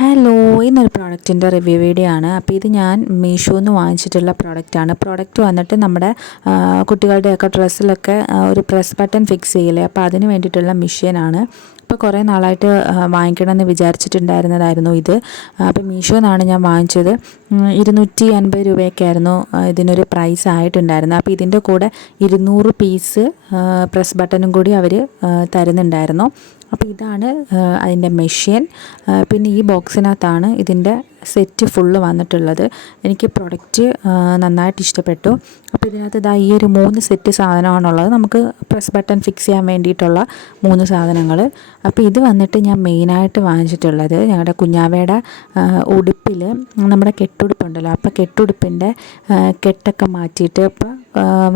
Hello ഇന്നൊരു പ്രോഡക്റ്റിന്റെ review video ആണ്. അപ്പോൾ ഇത് ഞാൻ മീഷോയിൽ നിന്ന് വാങ്ങിച്ചിട്ടുള്ള പ്രോഡക്റ്റാണ് പ്രോഡക്റ്റ് വന്നിട്ട് നമ്മുടെ കുട്ടികളുടെയൊക്കെ ഡ്രസ്സിലൊക്കെ ഒരു പ്രസ് ബട്ടൺ ഫിക്സ് ചെയ്യില്ലേ അപ്പോൾ അതിന് വേണ്ടിയിട്ടുള്ള മെഷീനാണ് ഇപ്പോൾ കുറേ നാളായിട്ട് വാങ്ങിക്കണമെന്ന് വിചാരിച്ചിട്ടുണ്ടായിരുന്നതായിരുന്നു ഇത്. അപ്പോൾ മീഷോന്നാണ് ഞാൻ വാങ്ങിച്ചത്. ഇരുന്നൂറ്റി അൻപത് രൂപയൊക്കെയായിരുന്നു ഇതിനൊരു പ്രൈസ് ആയിട്ടുണ്ടായിരുന്നത്. അപ്പോൾ ഇതിന്റെ കൂടെ ഇരുന്നൂറ് പീസ് പ്രസ് ബട്ടണും കൂടി അവർ തരുന്നുണ്ടായിരുന്നു. അപ്പോൾ ഇതാണ് അതിന്റെ മെഷീൻ. പിന്നെ ഈ ബോക്സിനകത്താണ് ഇതിന്റെ സെറ്റ് ഫുള്ള് വന്നിട്ടുള്ളത്. എനിക്ക് പ്രൊഡക്റ്റ് നന്നായിട്ട് ഇഷ്ടപ്പെട്ടു. അപ്പോൾ ഇതിനകത്ത് ഇതാ ഈ ഒരു മൂന്ന് സെറ്റ് സാധനമാണുള്ളത്. നമുക്ക് പ്രസ് ബട്ടൺ ഫിക്സ് ചെയ്യാൻ വേണ്ടിയിട്ടുള്ള മൂന്ന് സാധനങ്ങൾ അപ്പോൾ ഇത് വന്നിട്ട് ഞാൻ മെയിനായിട്ട് വാങ്ങിച്ചിട്ടുള്ളത് ഞങ്ങളുടെ കുഞ്ഞാവയുടെ ഉടുപ്പിൽ നമ്മുടെ കെട്ടുടുപ്പുണ്ടല്ലോ അപ്പോൾ കെട്ടുടുപ്പിന്റെ കെട്ടൊക്കെ മാറ്റിയിട്ട് ഇപ്പോൾ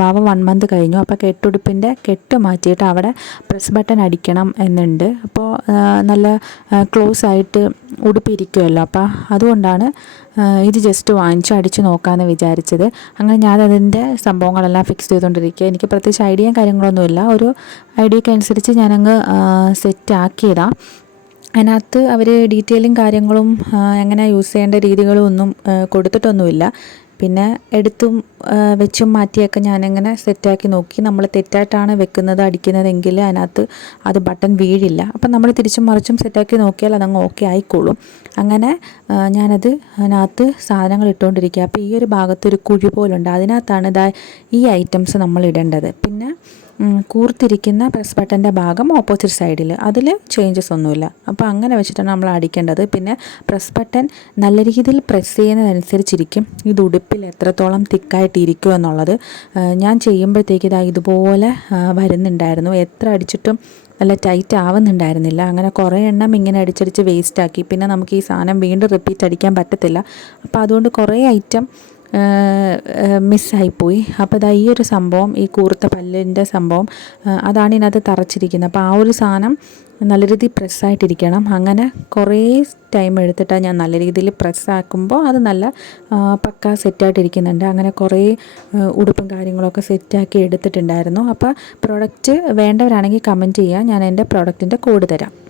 വാവ വൺ മന്ത് കഴിഞ്ഞു. അപ്പോൾ കെട്ടുടുപ്പിന്റെ കെട്ട് മാറ്റിയിട്ട് അവിടെ പ്രസ് ബട്ടൺ അടിക്കണം എന്നുണ്ട്. അപ്പോൾ നല്ല ക്ലോസ് ആയിട്ട് ഉടുപ്പിരിക്കുമല്ലോ അപ്പോൾ അതുകൊണ്ടാണ് ഇത് ജസ്റ്റ് വാങ്ങിച്ച് അടിച്ച് നോക്കാമെന്ന് വിചാരിച്ചത്. അങ്ങനെ ഞാൻ അതിന്റെ സംഭവങ്ങളെല്ലാം ഫിക്സ് ചെയ്തുകൊണ്ടിരിക്കുക എനിക്ക് പ്രത്യേകിച്ച് ഐഡിയയും കാര്യങ്ങളൊന്നുമില്ല ഒരു ഐഡിയയ്ക്ക് അനുസരിച്ച് ഞാനങ്ങ് സെറ്റ് അതിനകത്ത് അവർ ഡീറ്റെയിലും കാര്യങ്ങളും എങ്ങനെ യൂസ് ചെയ്യേണ്ട രീതികളും ഒന്നും കൊടുത്തിട്ടൊന്നുമില്ല. പിന്നെ എടുത്തും വെച്ചും മാറ്റിയൊക്കെ ഞാനിങ്ങനെ സെറ്റാക്കി നോക്കി. നമ്മൾ തെറ്റായിട്ടാണ് വെക്കുന്നത് അടിക്കുന്നതെങ്കിൽ അതിനകത്ത് അത് ബട്ടൺ വീഴില്ല. അപ്പം നമ്മൾ തിരിച്ചും മറിച്ചും സെറ്റാക്കി നോക്കിയാൽ അതങ്ങ് ഓക്കെ ആയിക്കോളും. അങ്ങനെ ഞാനത് അതിനകത്ത് സാധനങ്ങൾ ഇട്ടുകൊണ്ടിരിക്കുക അപ്പോൾ ഈ ഒരു ഭാഗത്ത് ഒരു കുഴി പോലുണ്ട്. അതിനകത്താണ് ഇതാ ഈ ഐറ്റംസ് നമ്മൾ ഇടേണ്ടത്. പിന്നെ കൂർത്തിരിക്കുന്ന പ്രസ് ബട്ടന്റെ ഭാഗം ഓപ്പോസിറ്റ് സൈഡിൽ അതിൽ ചേഞ്ചസ് ഒന്നുമില്ല. അപ്പോൾ അങ്ങനെ വെച്ചിട്ടാണ് നമ്മൾ അടിക്കേണ്ടത്. പിന്നെ പ്രസ് ബട്ടൻ നല്ല രീതിയിൽ പ്രസ് ചെയ്യുന്നതനുസരിച്ചിരിക്കും. ഇത് ഉടുപ്പിൽ എത്രത്തോളം തിക്കായിട്ടിരിക്കും എന്നുള്ളത്. ഞാൻ ചെയ്യുമ്പോഴത്തേക്ക് ഇതാ ഇതുപോലെ വരുന്നുണ്ടായിരുന്നു. എത്ര അടിച്ചിട്ടും നല്ല ടൈറ്റ് ആവുന്നുണ്ടായിരുന്നില്ല. അങ്ങനെ കുറേ എണ്ണം ഇങ്ങനെ അടിച്ചടിച്ച് വേസ്റ്റാക്കി പിന്നെ നമുക്ക് ഈ സാധനം വീണ്ടും റിപ്പീറ്റ് അടിക്കാൻ പറ്റത്തില്ല. അപ്പോൾ അതുകൊണ്ട് കുറേ ഐറ്റം മിസ്സായിപ്പോയി. അപ്പോൾ ഇതാ ഈ ഒരു സംഭവം ഈ കൂർത്ത പല്ലിന്റെ സംഭവം അതാണ് ഇതിനകത്ത് തറച്ചിരിക്കുന്നത്. അപ്പോൾ ആ ഒരു സാധനം നല്ല രീതിയിൽ പ്രസ്സായിട്ടിരിക്കണം അങ്ങനെ കുറേ ടൈം എടുത്തിട്ടാണ് ഞാൻ നല്ല രീതിയിൽ പ്രസ്സാക്കുമ്പോൾ അത് നല്ല പക്ക സെറ്റായിട്ടിരിക്കുന്നുണ്ട് അങ്ങനെ കുറേ ഉടുപ്പും കാര്യങ്ങളൊക്കെ സെറ്റാക്കി എടുത്തിട്ടുണ്ടായിരുന്നു. അപ്പോൾ പ്രോഡക്റ്റ് വേണ്ടവരാണെങ്കിൽ കമന്റ് ചെയ്യുക ഞാൻ എന്റെ പ്രോഡക്റ്റിന്റെ കോഡ് തരാം.